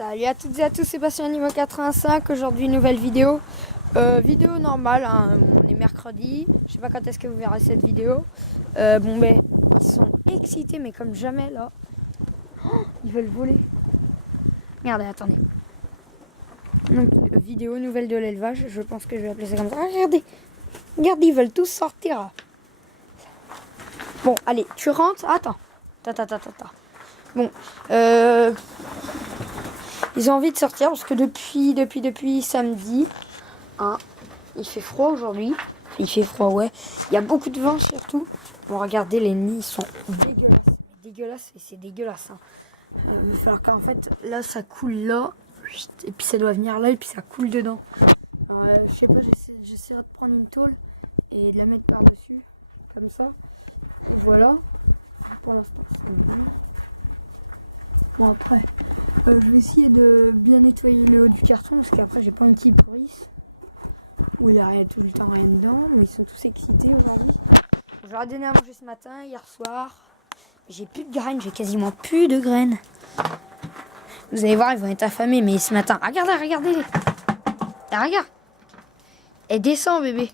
Salut à toutes et à tous, c'est Bastien niveau 85. Aujourd'hui, nouvelle vidéo. Vidéo normale, hein. On est mercredi. Je sais pas quand est-ce que vous verrez cette vidéo. Ils sont excités, mais comme jamais là. Oh, ils veulent voler. Regardez, attendez. Donc, vidéo nouvelle de l'élevage. Je pense que je vais appeler ça comme ça. Regardez, regardez, ils veulent tous sortir. Bon, allez, tu rentres. Attends. Bon, ils ont envie de sortir parce que depuis samedi, hein, il fait froid aujourd'hui. Il fait froid, ouais. Il y a beaucoup de vent surtout. Bon, regardez, les nids sont dégueulasses. Dégueulasses, et c'est dégueulasse. Hein. Il va falloir qu'en fait, là, ça coule là. Et puis ça doit venir là et puis ça coule dedans. Alors, je sais pas, j'essaierai de prendre une tôle et de la mettre par-dessus. Comme ça. Et voilà. Pour l'instant, c'est bon. Bon, après, je vais essayer de bien nettoyer le haut du carton parce qu'après, j'ai pas envie qu'ils pourrissent. Où il y a tout le temps rien dedans. Mais ils sont tous excités aujourd'hui. Je leur ai donné à manger ce matin, hier soir. J'ai plus de graines, j'ai quasiment plus de graines. Vous allez voir, ils vont être affamés. Mais ce matin, regardez-les. Ah, regarde. Et descend, bébé.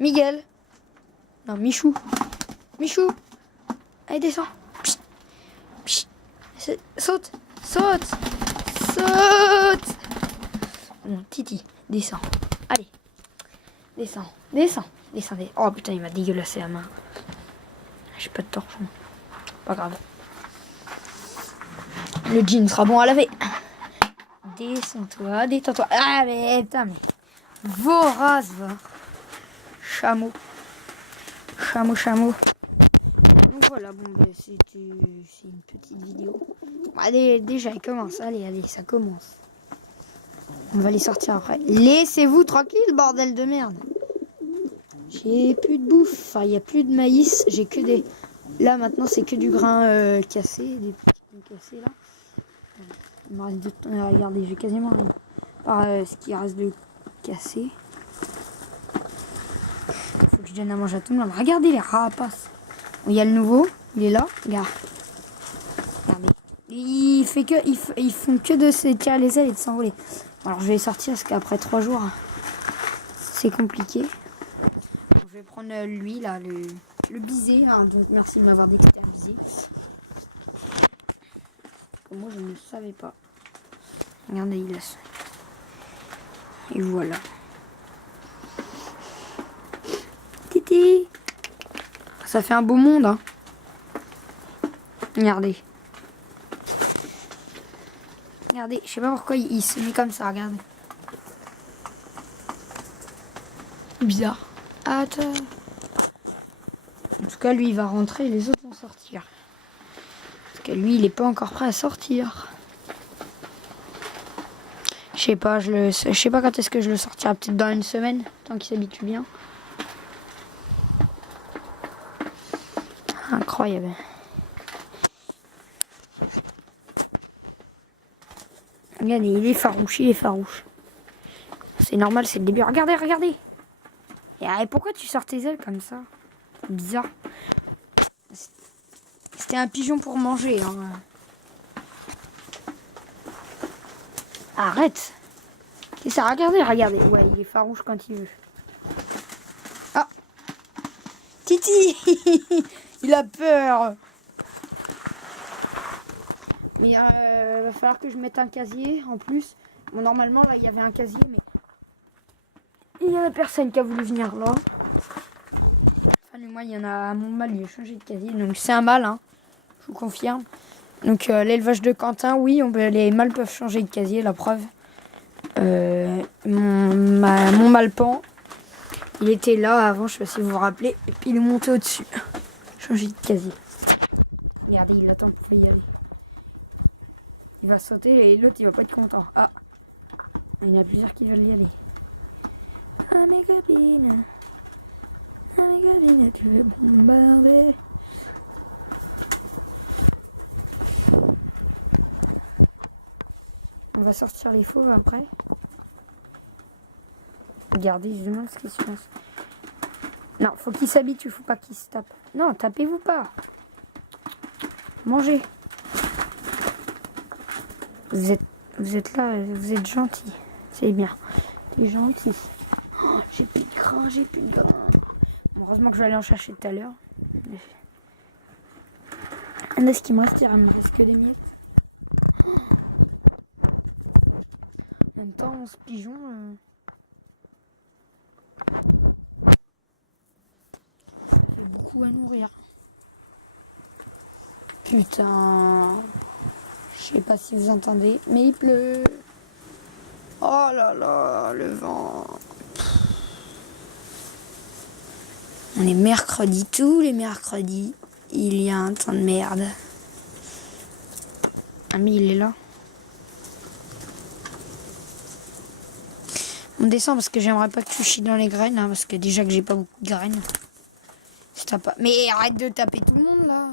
Miguel. Non, Michou. Allez, descends. Saute. Bon, Titi, descends. Allez. Descends. Oh putain, il m'a dégueulassé la main. J'ai pas de torchon. Pas grave. Le jean sera bon à laver. Descends-toi, détends-toi. Ah mais putain, mais vorace, va. Chameau. Donc voilà, bon ben c'est une petite vidéo. Allez, déjà il commence. Allez, ça commence. On va les sortir après. Laissez-vous tranquille, bordel de merde. J'ai plus de bouffe. Enfin, il n'y a plus de maïs. J'ai que des... Là, maintenant, c'est que du grain cassé. Des petits grains cassés, là. Il me reste regardez, j'ai quasiment rien. Par ce qui reste de cassé. Faut que je donne à manger à tout le monde. Regardez les rapaces. Il y a le nouveau. Il est là. Regardez. Ils font que de se tirer les ailes et de s'envoler. Alors, je vais les sortir parce qu'après 3 jours, c'est compliqué. Je vais prendre lui, là, le bisé. Hein, donc, merci de m'avoir dit que c'était un bisé. Moi, je ne savais pas. Regardez, il a ça. Et voilà. Titi. Ça fait un beau monde, hein. Regardez, je sais pas pourquoi il se met comme ça, regardez. Bizarre. Attends. En tout cas, lui, il va rentrer et les autres vont sortir. Parce que lui, il est pas encore prêt à sortir. Je sais pas quand est-ce que je le sortirai. Peut-être dans une semaine, tant qu'il s'habitue bien. Incroyable. Regardez, il est farouche. C'est normal, c'est le début. Regardez. Et pourquoi tu sors tes ailes comme ça? C'est bizarre. C'était un pigeon pour manger. Hein. Arrête. C'est ça, regardez. Ouais, il est farouche quand il veut. Ah, Titi. Il a peur. Mais va falloir que je mette un casier en plus. Bon, normalement, là, il y avait un casier, mais il n'y en a personne qui a voulu venir là. Enfin, moi, il y en a mon mâle, il a changé de casier. Donc, c'est un mâle, hein, je vous confirme. Donc, l'élevage de Quentin, oui, les mâles peuvent changer de casier, la preuve. Mon mâle pan, il était là avant, je sais pas si vous vous rappelez. Et puis, il est monté au-dessus. Changer de casier. Regardez, il attend pour y aller. Il va sauter et l'autre il va pas être content. Ah, il y en a plusieurs qui veulent y aller. Ah mes copines, tu veux bombarder. On va sortir les fauves après. Regardez, je demande ce qui se passe. Non, faut qu'ils s'habituent, faut pas qu'ils se tapent. Non, tapez-vous pas. Mangez. Vous êtes Vous êtes là, vous êtes gentil. C'est bien. T'es gentil. Oh, j'ai plus de grains, j'ai plus de grains. Bon, heureusement que je vais aller en chercher tout à l'heure. Est-ce qu'il me reste? Il me reste que des miettes. En même temps, 11 pigeons. Ça fait beaucoup à nourrir. Putain. Je sais pas si vous entendez, mais il pleut. Oh là là, le vent. On est mercredi, tous les mercredis. Il y a un temps de merde. Ami, il est là. On descend parce que j'aimerais pas que tu chies dans les graines, hein, parce que déjà que j'ai pas beaucoup de graines. Pas... Mais arrête de taper tout le monde là.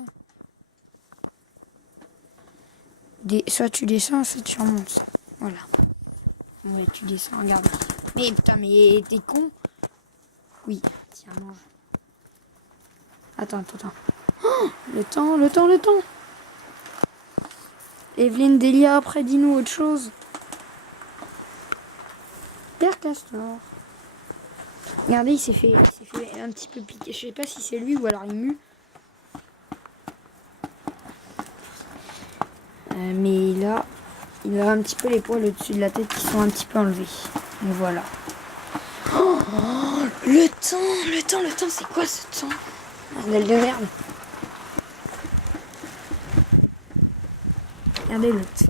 Soit tu descends, soit tu remontes. Voilà. Ouais, tu descends, regarde. Mais putain, mais t'es con. Oui, tiens, mange. Attends. Oh, le temps. Evelyne, Delia, après, dis-nous autre chose. Père Castor. Regardez, il s'est fait un petit peu piquer. Je sais pas si c'est lui ou alors il mue. Mais là, il a un petit peu les poils au-dessus de la tête qui sont un petit peu enlevés. Donc voilà. Oh, le temps, c'est quoi ce temps? Bordel de merde. Regardez l'autre.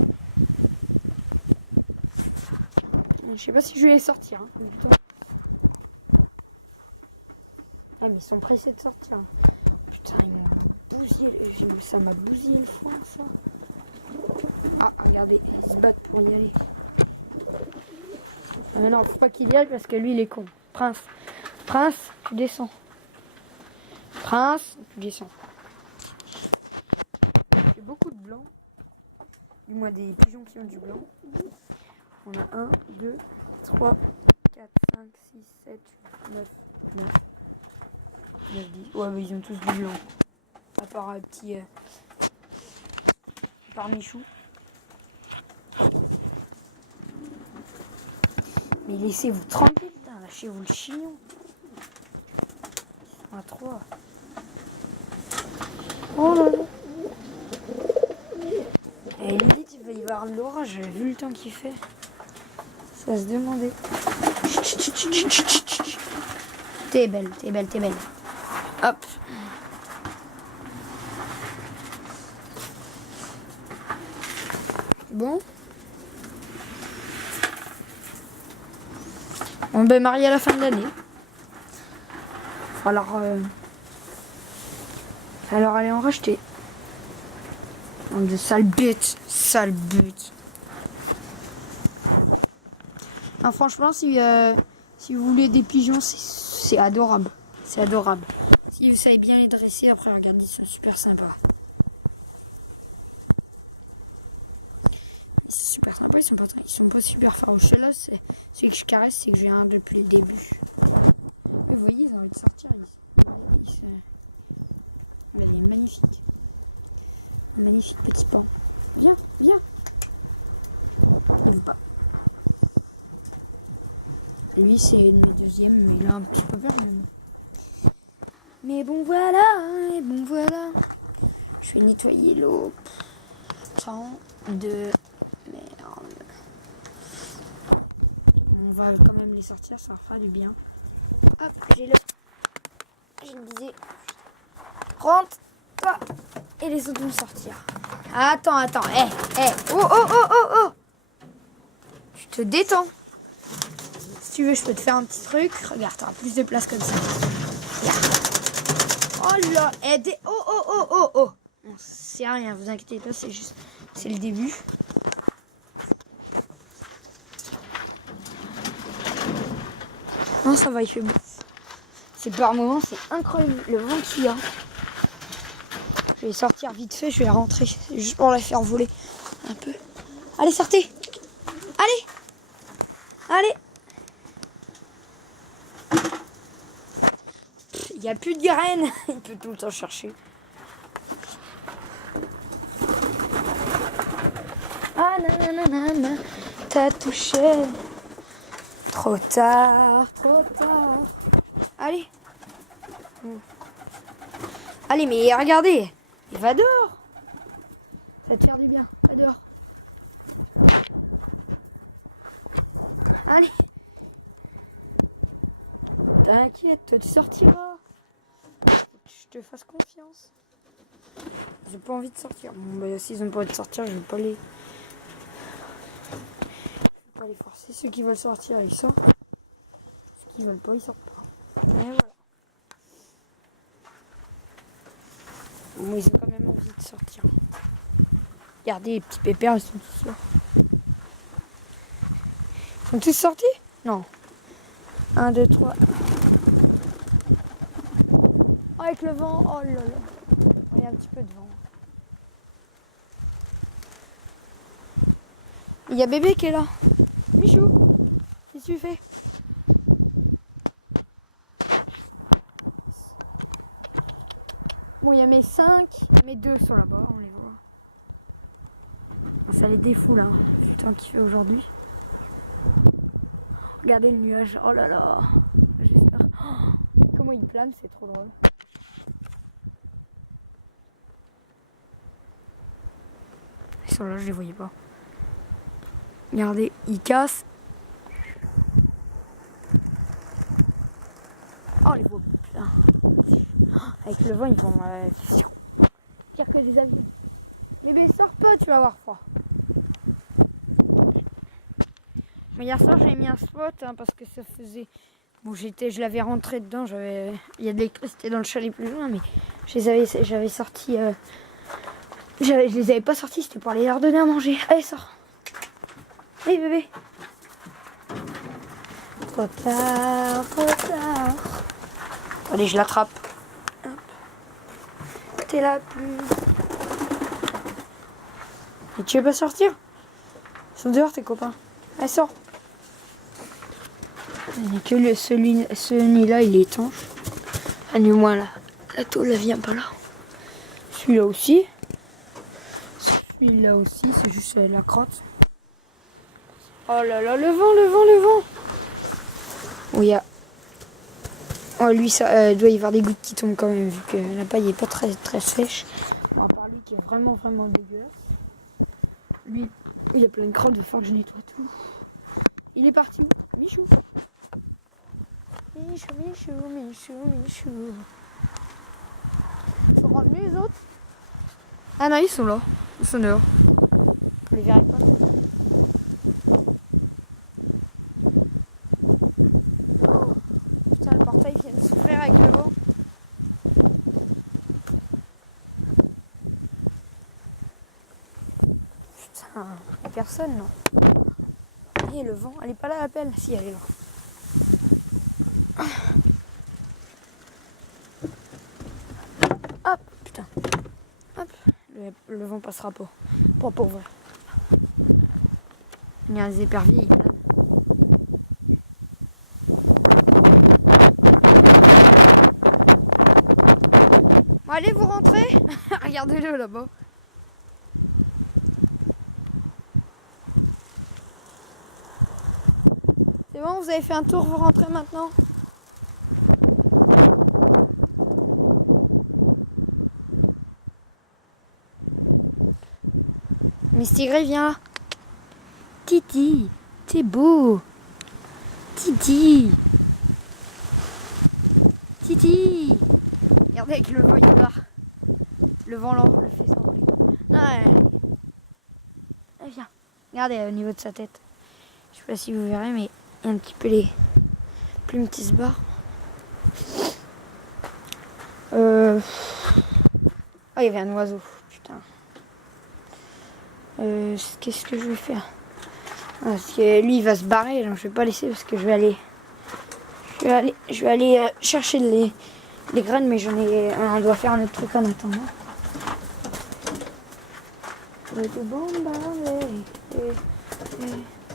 Je sais pas si je vais les sortir. Hein. Ah mais ils sont pressés de sortir. Putain, ils m'ont bousillé. Ça m'a bousillé le foin, ça. Ah, regardez, ils se battent pour y aller. Ah mais non, faut pas qu'il y aille parce que lui, il est con. Prince, tu descends. Prince, tu descends. J'ai beaucoup de blanc. Du moins des pigeons qui ont du blanc. On a 1, 2, 3, 4, 5, 6, 7, 8, 9, 10. Ouais, mais ils ont tous du blanc. À part un petit... par Michou. Mais laissez-vous tranquille, putain, lâchez-vous le chignon. Ils sont à 3. Oh là là. Et limite, il va y avoir l'orage, vu le temps qu'il fait. Ça se demandait. T'es belle. Hop. Bon. On va marier à la fin de l'année. Alors allez en racheter. De sale bête. Non, franchement, si vous voulez des pigeons, c'est adorable. C'est adorable. Si vous savez bien les dresser, après, regardez, ils sont super sympas. C'est super sympa, ils sont pas super farouches. Là, c'est celui que je caresse, c'est que j'ai un depuis le début. Vous voyez, ils ont envie de sortir. Il est magnifique. Un magnifique petit pan. Viens. Il veut pas. Lui, c'est mes deuxièmes, mais il a un petit peu peur même. Mais bon, voilà. Je vais nettoyer l'eau. Tant de merde. On va quand même les sortir, ça fera du bien. Hop, je me disais, rentre, toi, et les autres vont sortir. Attends, oh. Tu te détends. Si tu veux, je peux te faire un petit truc. Regarde, t'auras plus de place comme ça. Regarde. Oh là, oh. Non, c'est rien, vous inquiétez pas, c'est le début. Non, ça va, il fait beau. C'est par moments, c'est incroyable le vent qu'il y a. Je vais sortir vite fait, je vais rentrer. C'est juste pour la faire voler un peu. Allez, sortez. Allez. Il n'y a plus de graines. Il peut tout le temps chercher. Ah nanana, t'as touché. Trop tard, trop tard. Allez. Allez, mais regardez. Il va dehors. Ça va te faire du bien. Va dehors. Allez. T'inquiète, toi tu sortiras. Faut que je te fasse confiance. J'ai pas envie de sortir. Bon, bah, s'ils ont pas envie de sortir, je vais pas les forcer. Ceux qui veulent sortir, ils sortent. Ceux qui veulent pas, ils sortent pas. Et voilà. Bon, ils ont quand même envie de sortir. Regardez, les petits pépères, ils sont tous là. Ils sont tous sortis? Non. 1, 2, 3. Oh, avec le vent, oh là là. Il y a un petit peu de vent. Il y a bébé qui est là. Michou, qu'est-ce que tu fais? Bon, il y a mes 5, mes 2 sont là-bas, on les voit. Ça les défoule, hein. Putain, qu'il fait aujourd'hui. Regardez le nuage, oh là là. J'espère. Oh, comment il plane, c'est trop drôle. Ils sont là, je les voyais pas. Regardez, ils cassent. Oh, les beaux, putain. Avec le vent, ils vont pire que des avions. Bébé, sors pas, tu vas avoir froid. Mais hier soir, j'avais mis un spot hein, parce que ça faisait. Bon, je l'avais rentré dedans. Il y a de l'électricité dans le chalet plus loin, mais j'avais sorti. Je les avais pas sortis, c'était pour aller leur donner à manger. Allez, sors. Allez, bébé. Trop tard, trop tard. Allez, je l'attrape. T'es la pluie. Et tu veux pas sortir? Ils sont dehors, tes copains. Allez, sors. Il n'y a que ce nid-là, il est étanche. Ah, du moins, là. La tôle, elle vient pas là. Celui-là aussi. Celui-là aussi, c'est juste la crotte. Oh là là, le vent, le vent, le vent. Oh, il y a... Oh, lui, ça doit y avoir des gouttes qui tombent quand même, vu que la paille n'est pas très, très sèche. À part lui qui est vraiment, vraiment dégueulasse. Lui, il y a plein de crottes, il va falloir que je nettoie tout. Il est parti. Michou. Michou, Michou, Michou, Michou. Ils sont revenus les autres? Ah non, ils sont là. Ils sont dehors. On les verrait pas. Oh, putain, le portail vient de souffrir avec le vent. Putain, y'a personne non. Et le vent, elle est pas là la pelle? Si, elle est là. Hop, putain. Hop, le vent passera pas. Pas pour vrai. Il y a des éperviers, ils planent. Bon, allez, vous rentrez. Regardez-le là-bas. C'est bon, vous avez fait un tour, vous rentrez maintenant? Mistigre, viens là. Titi, t'es beau. Titi. Titi. Regardez avec le vent, il part. Le vent le fait s'envoler. Ouais. Allez, viens. Regardez au niveau de sa tête. Je sais pas si vous verrez, mais il y a un petit peu les plumes qui se barrent. Oh, il y avait un oiseau. Putain. Qu'est-ce que je vais faire? Parce que lui, il va se barrer, donc je vais pas laisser parce que je vais aller chercher les graines, mais on doit faire un autre truc en attendant.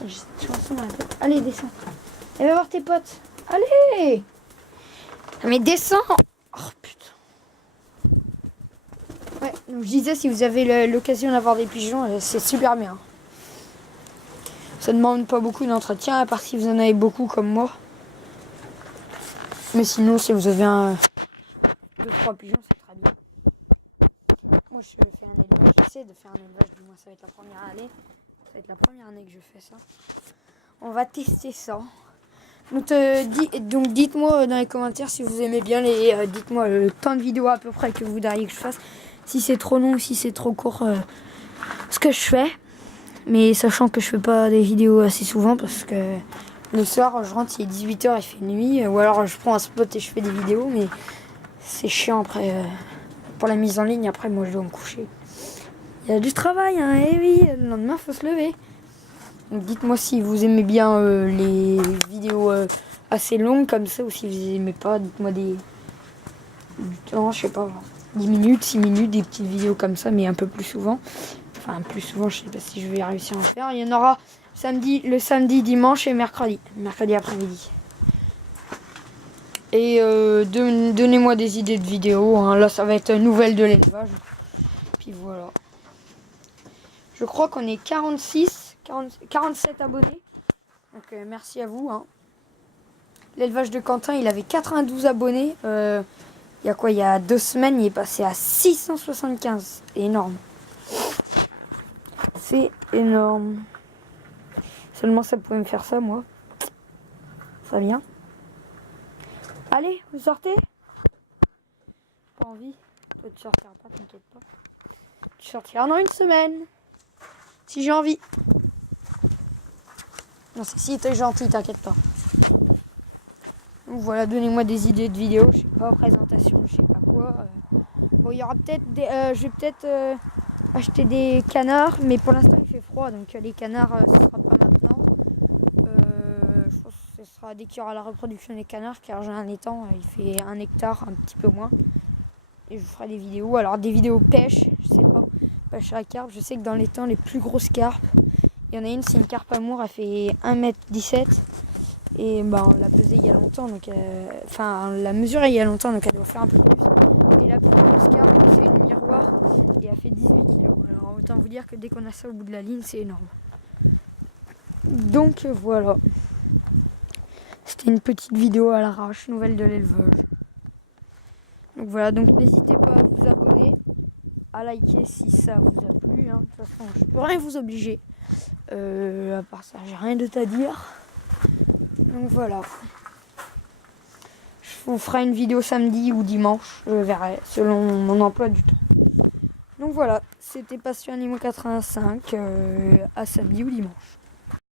J'ai cette chanson dans la tête. Allez, descends. Et va voir tes potes. Allez! Mais descends! Oh putain. Ouais, donc je disais, si vous avez l'occasion d'avoir des pigeons, c'est super bien. Ça demande pas beaucoup d'entretien, à part si vous en avez beaucoup comme moi. Mais sinon, si vous avez 2-3 pigeons, c'est très bien. Moi, je fais un élevage, j'essaie de faire un élevage, du moins ça va être la première année. Ça va être la première année que je fais ça. On va tester ça. Donc dites-moi dans les commentaires si vous aimez bien dites-moi le temps de vidéo à peu près que vous voudriez que je fasse. Si c'est trop long ou si c'est trop court ce que je fais. Mais sachant que je fais pas des vidéos assez souvent parce que le soir je rentre, il est 18h, il fait nuit. Ou alors je prends un spot et je fais des vidéos. Mais c'est chiant après pour la mise en ligne. Après moi je dois me coucher. Il y a du travail, hein, et oui, le lendemain faut se lever. Donc dites-moi si vous aimez bien les vidéos assez longues comme ça ou si vous aimez pas. Dites-moi du temps, je sais pas, 10 minutes, 6 minutes, des petites vidéos comme ça, mais un peu plus souvent. Enfin, plus souvent, je sais pas si je vais réussir à en faire. Il y en aura le samedi, dimanche et mercredi après-midi. Et donnez-moi des idées de vidéos. Hein. Là, ça va être une nouvelle de l'élevage. Puis voilà. Je crois qu'on est 47 abonnés. Donc merci à vous. Hein. L'élevage de Quentin, il avait 92 abonnés. Il y a quoi? Il y a 2 semaines, il est passé à 675. C'est énorme. C'est énorme. Seulement ça pouvait me faire ça, moi. Ça vient. Allez, vous sortez? Pas envie. Toi, tu sortiras pas, t'inquiète pas. Tu sortiras dans une semaine. Si j'ai envie. Non, si t'es gentil, t'inquiète pas. Donc voilà, donnez-moi des idées de vidéos, je sais pas, présentation, je sais pas quoi. Bon, il y aura peut-être je vais peut-être acheter des canards, mais pour l'instant il fait froid, donc les canards, ce sera pas maintenant. Je pense que ce sera dès qu'il y aura la reproduction des canards, car j'ai un étang, il fait 1 hectare, un petit peu moins. Et je vous ferai des vidéos, alors des vidéos pêche, je sais pas, pêche à la carpe. Je sais que dans l'étang, les plus grosses carpes, il y en a une, c'est une carpe amour, elle fait 1m17. Et bah, on l'a pesée il y a longtemps, donc on l'a mesurée il y a longtemps, donc elle doit faire un peu plus. Et la plus grosse carpe, c'est une miroir et elle fait 18 kg. Alors autant vous dire que dès qu'on a ça au bout de la ligne, c'est énorme. Donc voilà. C'était une petite vidéo à l'arrache, nouvelle de l'élevage. Donc voilà, donc n'hésitez pas à vous abonner, à liker si ça vous a plu. Hein. De toute façon, je peux rien vous obliger. À part ça, j'ai rien d'autre à dire. Donc voilà. Je vous ferai une vidéo samedi ou dimanche, je verrai, selon mon emploi du temps. Donc voilà, c'était Passion Animaux 85, à samedi ou dimanche.